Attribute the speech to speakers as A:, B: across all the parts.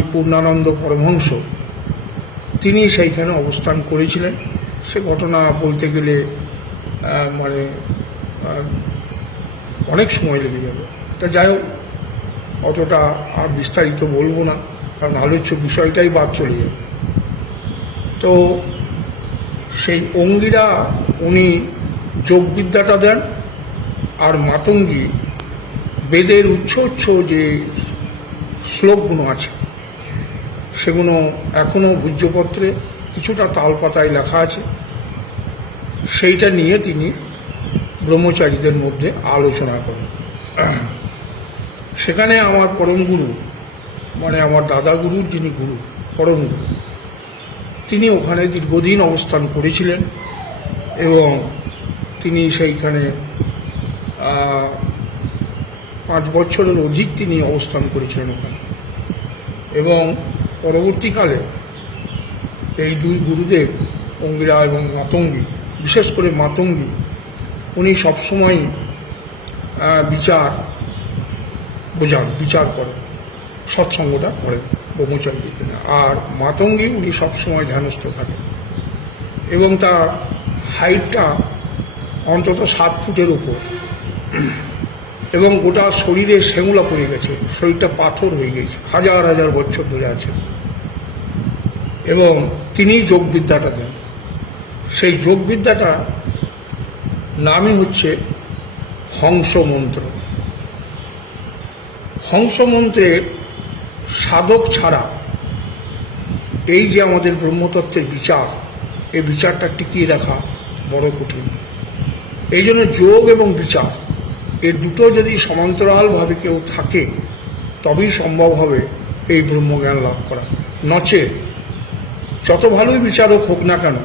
A: স্বামী পূর্ণানন্দ পরমহংস। তিনি সেইখানে অবস্থান করেছিলেন। সে ঘটনা বলতে গেলে মানে অনেক সময় লেগে যাবে। তা যাই হোক, অতটা আর বিস্তারিত বলব না, কারণ আলোচ্য বিষয়টাই বাদ চলে যাবে। তো সেই অঙ্গিরা, উনি যোগবিদ্যাটা দেন, আর মাতঙ্গী বেদের উচ্চ উচ্চ যে শ্লোকগুলো আছে সেগুলো এখনও ভূজ্যপত্রে কিছুটা তালপাতায় লেখা আছে। সেইটা নিয়ে তিনি ব্রহ্মচারীদের মধ্যে আলোচনা করেন। সেখানে আমার পরম গুরু মানে আমার দাদা গুরুর যিনি গুরু, পরম গুরু, তিনি ওখানে দীর্ঘদিন অবস্থান করেছিলেন এবং তিনি সেইখানে পাঁচ বছরের অধিক তিনি অবস্থান করেছিলেন ওখানে। এবং পরবর্তীকালে এই দুই গুরুদেব অঙ্গিরা এবং মাতঙ্গী, বিশেষ করে মাতঙ্গী, উনি সবসময় বিচার বোঝান, বিচার করেন, সৎসঙ্গটা করেন ব্রহ্মচারীদের জন্য। আর মাতঙ্গী উনি সবসময় ধ্যানস্থ থাকেন এবং তার হাইটটা অন্তত সাত ফুটের উপর এবং গোটা শরীরে শ্যামলা পড়ে গেছে। শরীরটা পাথর হয়ে গেছে। হাজার হাজার বছর ধরে আছে। এবং তিনি যোগবিদ্যাটা দেন। সেই যোগবিদ্যাটা নামই হচ্ছে হংসমন্ত্র। হংসমন্ত্রের সাধক ছাড়া এই যে আমাদের ব্রহ্মতত্ত্বের বিচার, এই বিচারটা টিকিয়ে রাখা বড় কঠিন। এই জন্য যোগ এবং বিচার এর দুটো যদি সমান্তরালভাবে কেউ থাকে তবেই সম্ভব হবে এই ব্রহ্মজ্ঞান লাভ করা। নচে যত ভালোই বিচারক হোক না কেন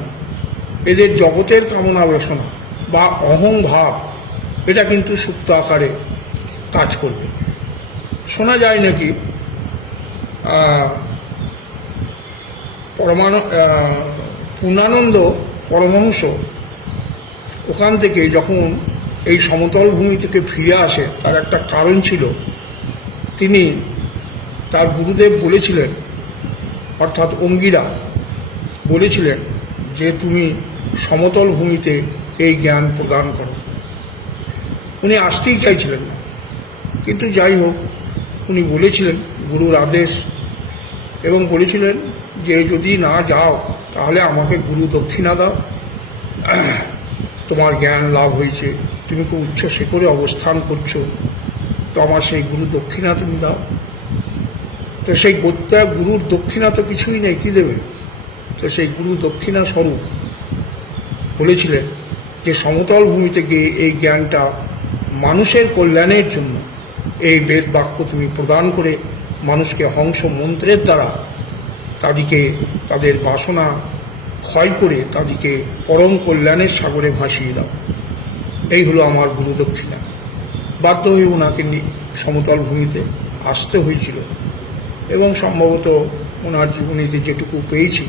A: এদের জগতের কামনা বাসনা বা অহং ভাব এটা কিন্তু সুপ্ত আকারে কাজ করবে। শোনা যায় নাকি আহ, পূর্ণানন্দ পরমহংস ওখান থেকে যখন এই সমতল ভূমি থেকে ফিরে আসে, তার একটা কারণ ছিল, তিনি তার গুরুদেব বলেছিলেন, অর্থাৎ অঙ্গিরা বলেছিলেন যে তুমি সমতল ভূমিতে এই জ্ঞান প্রদান করো। উনি আসতেই চাইছিলেন না, কিন্তু যাই হোক, উনি বলেছিলেন, গুরুর আদেশ, এবং বলেছিলেন যে যদি না যাও, তাহলে আমাকে গুরু দক্ষিণা দাও। তোমার জ্ঞান লাভ হয়েছে, তুমি খুব উচ্চ শিখরে অবস্থান করছ। তো আমার সেই গুরু দক্ষিণা তুমি দাও। তো সেই গোত্তা গুরুর দক্ষিণা তো কিছুই নেই, কি দেবে? তো সেই গুরু দক্ষিণা স্বরূপ বলেছিলেন যে সমতল ভূমিতে গিয়ে এই জ্ঞানটা মানুষের কল্যাণের জন্য এই বেদ বাক্য তুমি প্রদান করে মানুষকে হংস মন্ত্রের দ্বারা তাদেরকে তাদের বাসনা ক্ষয় করে তাদেরকে পরম কল্যাণের সাগরে ভাসিয়ে দাও। এই হলো আমার গুরু দক্ষিণা বাধ্য হয়ে ওনাকে সমতল ভূমিতে আসতে হয়েছিল এবং সম্ভবত ওনার জীবনীতে যেটুকু পেয়েছি,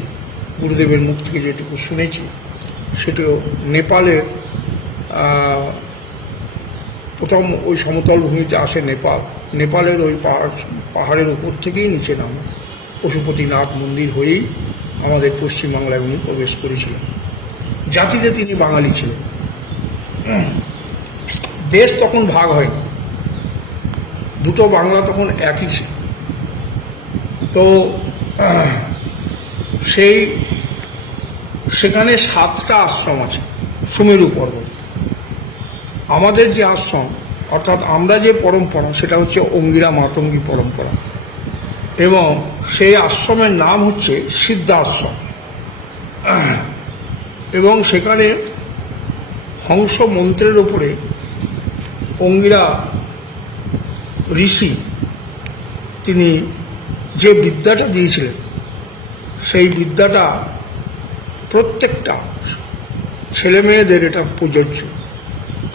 A: গুরুদেবের মুখ থেকে যেটুকু শুনেছি, সেটিও নেপালের প্রথম ওই সমতল ভূমিতে আসে নেপাল। নেপালের ওই পাহাড় পাহাড়ের উপর থেকেই নিচে নামে। পশুপতিনাথ মন্দির হয়েই আমাদের পশ্চিমবাংলায় উনি প্রবেশ করেছিলেন। জাতিতে তিনি বাঙালি ছিলেন। দেশ তখন ভাগ হয়নি। দুটো বাংলা তখন একই ছিল। তো, সেই, সেখানে সাতটা আশ্রম আছে, সুমেরু পর্বত। আমাদের যে আশ্রম, অর্থাৎ আমরা যে পরম্পরা, সেটা হচ্ছে অঙ্গিরা মাতঙ্গী পরম্পরা। এবং সেই আশ্রমের নাম হচ্ছে সিদ্ধাশ্রম। এবং সেখানে হংস মন্ত্রের উপরে অঙ্গিরা ঋষি, তিনি যে বিদ্যাটা দিয়েছিলেন, সেই বিদ্যাটা প্রত্যেকটা ছেলে মেয়েদের এটা প্রযোজ্য।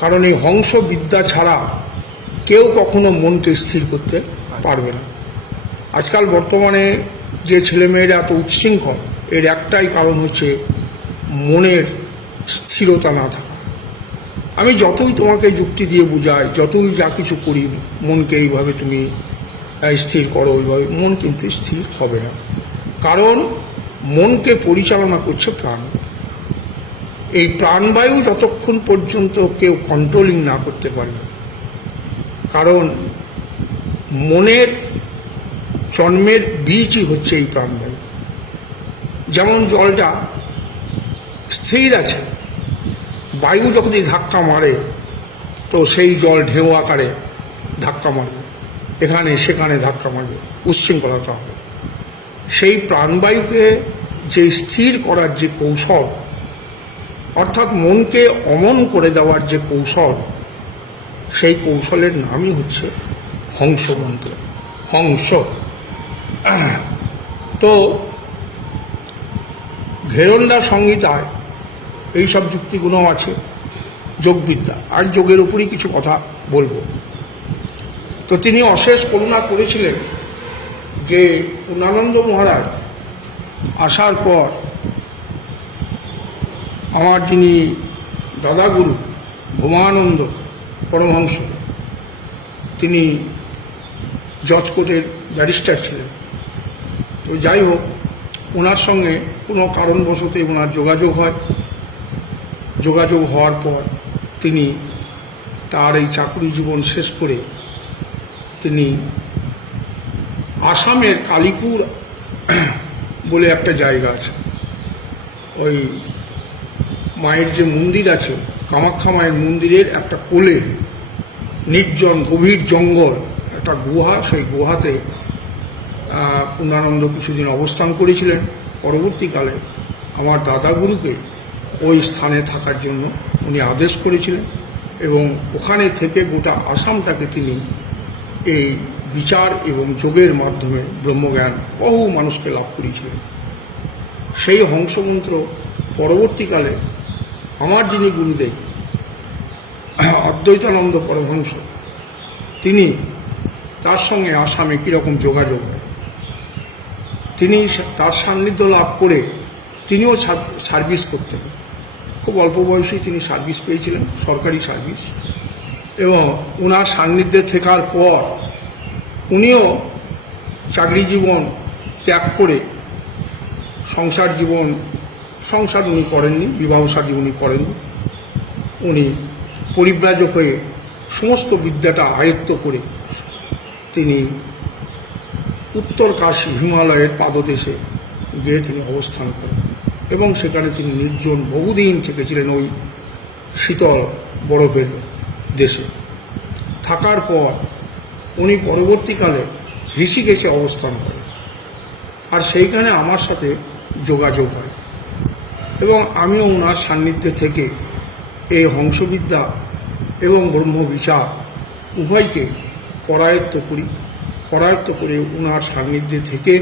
A: কারণ এই হংস বিদ্যা ছাড়া কেউ কখনো মনকে স্থির করতে পারবে না। আজকাল বর্তমানে যে ছেলেমেয়েরা এত উচ্ছৃঙ্খল, এর একটাই কারণ হচ্ছে মনের স্থিরতা না থাকা। আমি যতই তোমাকে যুক্তি দিয়ে বুঝাই, যতই যা কিছু করি, মনকে এইভাবে তুমি স্থির করো ওইভাবে মন কিন্তু স্থির হবে না। কারণ মনকে পরিচালনা করছে প্রাণ। এই প্রাণবায়ু যতক্ষণ পর্যন্ত কেউ কন্ট্রোলিং না করতে পারবে কারণ মনের জন্মের বীজই হচ্ছে এই প্রাণবায়ু। যেমন জলটা স্থির আছে, বায়ু যখন ধাক্কা মারে, তো সেই জল ঢেউ আকারে ধাক্কা মারবে। এখানে সেখানে ধাক্কা মারবে উচ্ছৃঙ্খলতা হবে সেই প্রাণবায়ুকে যে স্থির করার যে কৌশল, অর্থাৎ মনকে অমন করে দেওয়ার যে কৌশল, সেই কৌশলের নামই হচ্ছে হংস মন্ত্র। হংস। তো ঘেরন্ডা সংহিতায় এইসব যুক্তিগুলো আছে, যোগবিদ্যা। আর যোগের উপরই কিছু কথা বলব। তো তিনি অশেষ করুণা করেছিলেন যে পূর্ণানন্দ মহারাজ আসার পর আমার যিনি দাদাগুরু ভৌমানন্দ পরমহংস, তিনি জজ কোর্টের ব্যারিস্টার ছিলেন। তো যাই হোক, ওনার সঙ্গে কোনো কারণবশত ওনার যোগাযোগ হয়। যোগাযোগ হওয়ার পর তিনি তার এই চাকরি জীবন শেষ করে তিনি আসামের কালীপুর বলে একটা জায়গা আছে। ওই মায়ের যে মন্দির আছে, কামাখ্যা মায়ের মন্দিরের একটা কোলে নির্জন গভীর জঙ্গল, একটা গুহা, সেই গুহাতে পূর্ণানন্দ কিছুদিন অবস্থান করেছিলেন। পরবর্তীকালে আমার দাদাগুরুকে ওই স্থানে থাকার জন্য উনি আদেশ করেছিলেন এবং ওখানে থেকে গোটা আসামটাকে তিনি এই বিচার এবং যোগের মাধ্যমে ব্রহ্মজ্ঞান বহু মানুষকে লাভ করেছিলেন। সেই হংসমন্ত্র পরবর্তীকালে আমার যিনি গুরুদেব অদ্বৈতানন্দ পরমহংস, তিনি তার সঙ্গে আসামে কীরকম যোগাযোগ হয়? তিনি তার সান্নিধ্য লাভ করে তিনিও সার্ভিস করতেন। খুব অল্প বয়সেই তিনি সার্ভিস পেয়েছিলেন, সরকারি সার্ভিস এবং ওনার সান্নিধ্যে থাকার পর উনিও চাকরি জীবন ত্যাগ করে সংসার জীবন, সংসার উনি করেননি, বিবাহ উনি করেননি। উনি পরিব্রাজক হয়ে সমস্ত বিদ্যাটা আয়ত্ত করে তিনি উত্তর কাশী হিমালয়ের পাদদেশে গিয়ে তিনি অবস্থান করেন এবং সেখানে তিনি নির্জন বহুদিন থেকেছিলেন ওই শীতল বরফের দেশে। থাকার পর উনি পরবর্তীকালে ঋষিকেশে অবস্থান করেন। আর সেইখানে আমার সাথে যোগাযোগ হয় এবং আমিও ওনার সান্নিধ্যে থেকে এই হংসবিদ্যা এবং ব্রহ্মবিচার উভয়কে করায়ত্ত করি। করায়ত্ত করে ওনার সান্নিধ্যে থেকে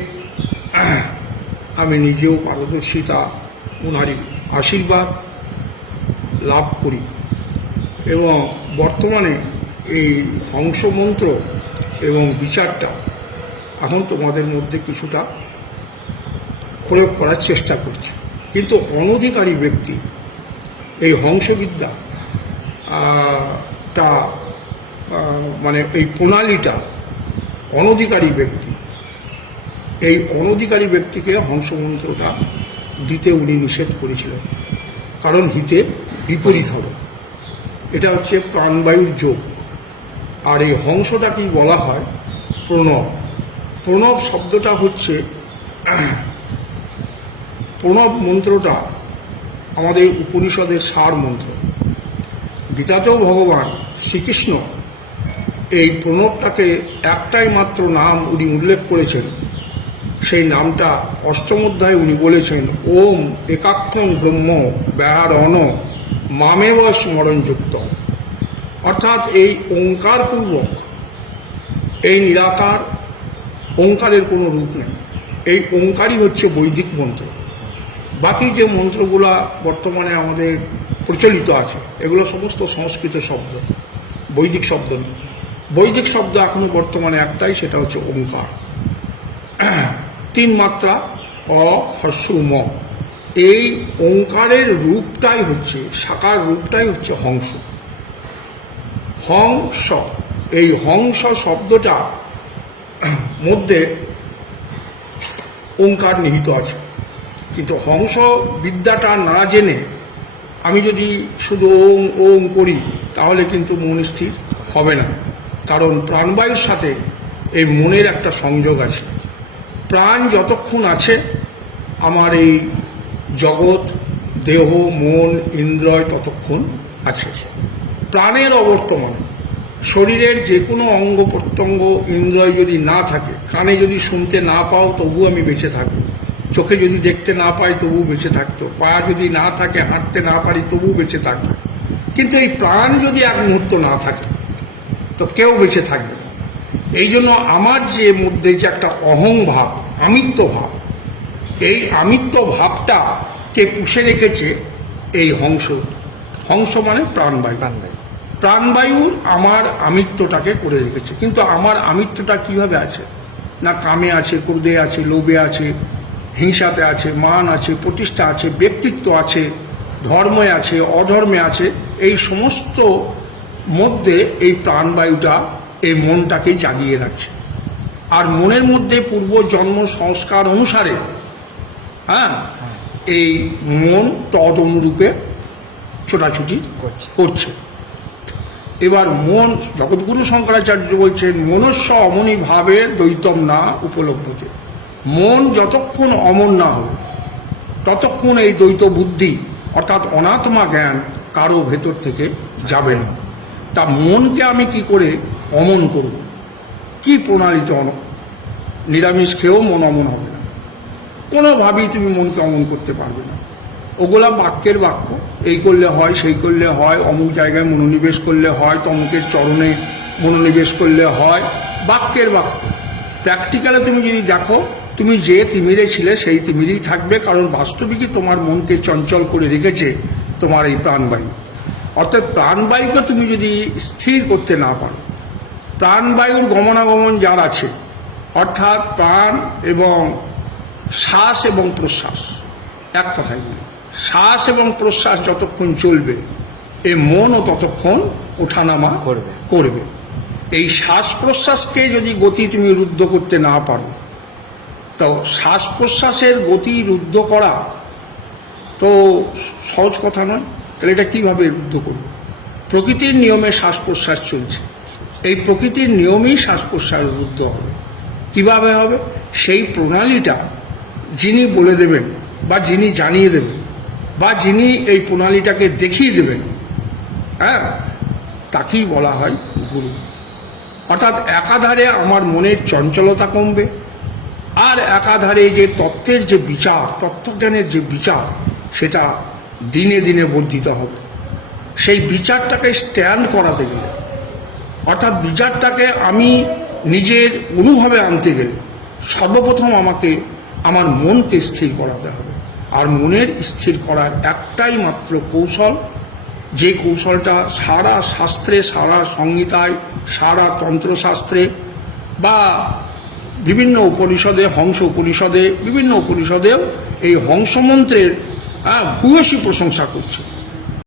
A: আমি নিজেও পারদর্শিতা ওনারই আশীর্বাদ লাভ করি। এবং বর্তমানে এই হংসমন্ত্র এবং বিচারটা এখন তোমাদের মধ্যে কিছুটা প্রয়োগ করার চেষ্টা করছি। কিন্তু অনধিকারী ব্যক্তি এই হংসবিদ্যা আহ, টা মানে এই প্রণালীটা অনধিকারী ব্যক্তি। এই অনধিকারী ব্যক্তিকে হংসমন্ত্রটা দিতে উনি নিষেধ করেছিলেন। কারণ হিতে বিপরীত হবে। এটা হচ্ছে প্রাণবায়ুর যোগ। আর এই হংসটাকেই বলা হয় প্রণব। প্রণব শব্দটা হচ্ছে, প্রণব মন্ত্রটা আমাদের উপনিষদের সার মন্ত্র। গীতাতেও ভগবান শ্রীকৃষ্ণ এই প্রণবটাকে একটাই মাত্র নাম উনি উল্লেখ করেছেন। সেই নামটা অষ্টম অধ্যায়ে উনি বলেছেন, ওম একাক্ষণ ব্রহ্ম ব্যাহার অন মামেব স্মরণযুক্ত। অর্থাৎ এই ওঙ্কারপূর্বক, এই নিরাকার ওঙ্কারের কোনো রূপ নেই। এই ওঙ্কারই হচ্ছে বৈদিক মন্ত্র। বাকি যে মন্ত্রগুলা বর্তমানে আমাদের প্রচলিত আছে, এগুলো সমস্ত সংস্কৃত শব্দ, বৈদিক শব্দ নেই বৈদিক শব্দ এখনও বর্তমানে একটাই, সেটা হচ্ছে ওঙ্কার। তিন মাত্রা, অ, হর্ষ, ম। এই ওঙ্কারের রূপটাই হচ্ছে সাকার রূপটাই হচ্ছে হংস। হংস, এই হংস শব্দটা মধ্যে ওঙ্কার নিহিত আছে। কিন্তু হংস বিদ্যাটা না জেনে আমি যদি শুধু ওম ওম করি, তাহলে কিন্তু মন স্থির হবে না। কারণ প্রাণবায়ুর সাথে এই মনের একটা সংযোগ আছে। প্রাণ যতক্ষণ আছে, আমার এই জগৎ, দেহ, মন, ইন্দ্রয় ততক্ষণ আছে। প্রাণের অবর্তমান। শরীরের যে কোনো অঙ্গ প্রত্যঙ্গ, ইন্দ্রয় যদি না থাকে, কানে যদি শুনতে না পাও তবু আমি বেঁচে থাকব। চোখে যদি দেখতে না পাই তবু বেঁচে থাকতো। পা যদি না থাকে, হাঁটতে না পারি তবু বেঁচে থাকতো। কিন্তু এই প্রাণ যদি এক মুহূর্ত না থাকে তো কেউ বেঁচে থাকবে না। এই জন্য আমার যে মধ্যে যে একটা অহং ভাব আমিত্ব ভাব এই আমিত্ব ভাবটা কে পুষে রেখেছে এই হংস। হংস মানে প্রাণবায়ু।
B: প্রাণবায়ু।
A: প্রাণবায়ুর আমার আমিত্বটাকে করে রেখেছে। কিন্তু আমার আমিত্বটা কীভাবে আছে? না কামে আছে ক্রোধে আছে লোভে আছে হিংসাতে আছে মান আছে প্রতিষ্ঠা আছে ব্যক্তিত্ব আছে ধর্মে আছে অধর্মে আছে এই সমস্ত মধ্যে এই প্রাণবায়ুটা এই মনটাকে জাগিয়ে রাখছে। আর মনের মধ্যে পূর্ব জন্ম সংস্কার অনুসারে হ্যাঁ এই মন তদ অনুরূপে ছোটাছুটি
B: করছে।
A: করছে। এবার মন জগৎগুরু শঙ্করাচার্য বলছেন মনস্য অমনি ভাবে দ্বৈতম না উপলব্ধতে। মন যতক্ষণ অমন না হবে ততক্ষণ এই দ্বৈত বুদ্ধি অর্থাৎ অনাত্মা জ্ঞান কারও ভেতর থেকে যাবে না। তা মনকে আমি কি করে অমন করব? কি প্রণালীতে অন নিরামিষ খেয়েও মন অমন হবে না। কোনোভাবেই তুমি মনকে অমন করতে পারবে না। ওগুলা বাক্যের বাক্য। এই করলে হয়, সেই করলে হয়, অমুক জায়গায় মনোনিবেশ করলে হয়, তমুকের চরণে মনোনিবেশ করলে হয়। বাক্যের বাক্য। প্র্যাকটিক্যালে তুমি যদি দেখো, তুমি যে তিমিরে ছিলে সেই তিমিরেই থাকবে, কারণ বাস্তবিকই তোমার মনকে চঞ্চল করে রেখেছে তোমার এই প্রাণবায়ু। অর্থাৎ প্রাণবায়ুকে তুমি যদি স্থির করতে না পারো প্রাণবায়ুর গমনাগমন যার আছে অর্থাৎ প্রাণ এবং শ্বাস এবং প্রশ্বাস এক কথাই বলি শ্বাস এবং প্রশ্বাস যতক্ষণ চলবে এ মনও ততক্ষণ ওঠানামা
B: করবে।
A: করবে এই শ্বাস প্রশ্বাসকে যদি গতি তুমি রুদ্ধ করতে না পারো তো শ্বাস প্রশ্বাসের গতি রুদ্ধ করা তো সহজ কথা নয় তাহলে এটা কীভাবে রুদ্ধ করব? প্রকৃতির নিয়মে শ্বাস প্রশ্বাস চলছে। এই প্রকৃতির নিয়মেই শ্বাস প্রশ্বাস রুদ্ধ হবে। কীভাবে হবে? সেই প্রণালীটা যিনি বলে দেবেন বা যিনি জানিয়ে দেবেন বা যিনি এই প্রণালীটাকে দেখিয়ে দেবেন হ্যাঁ তাকেই বলা হয় গুরু। অর্থাৎ একাধারে আমার মনের চঞ্চলতা কমবে আর একাধারে যে তত্ত্বের যে বিচার, তত্ত্বজ্ঞানের যে বিচার, সেটা দিনে দিনে বর্ধিত হবে। সেই বিচারটাকে স্ট্যান্ড করাতে গেলে, অর্থাৎ বিচারটাকে আমি নিজের অনুভবে আনতে গেলে সর্বপ্রথম আমাকে আমার মনকে স্থির করাতে হবে। আর মনের স্থির করার একটাই মাত্র কৌশল, যে কৌশলটা সারা শাস্ত্রে, সারা সংহিতায়, সারা তন্ত্রশাস্ত্রে বা বিভিন্ন উপনিষদে, হংস উপনিষদে, বিভিন্ন উপনিষদেও এই হংসমন্ত্রের হ্যাঁ, ভূয়সী প্রশংসা করছে।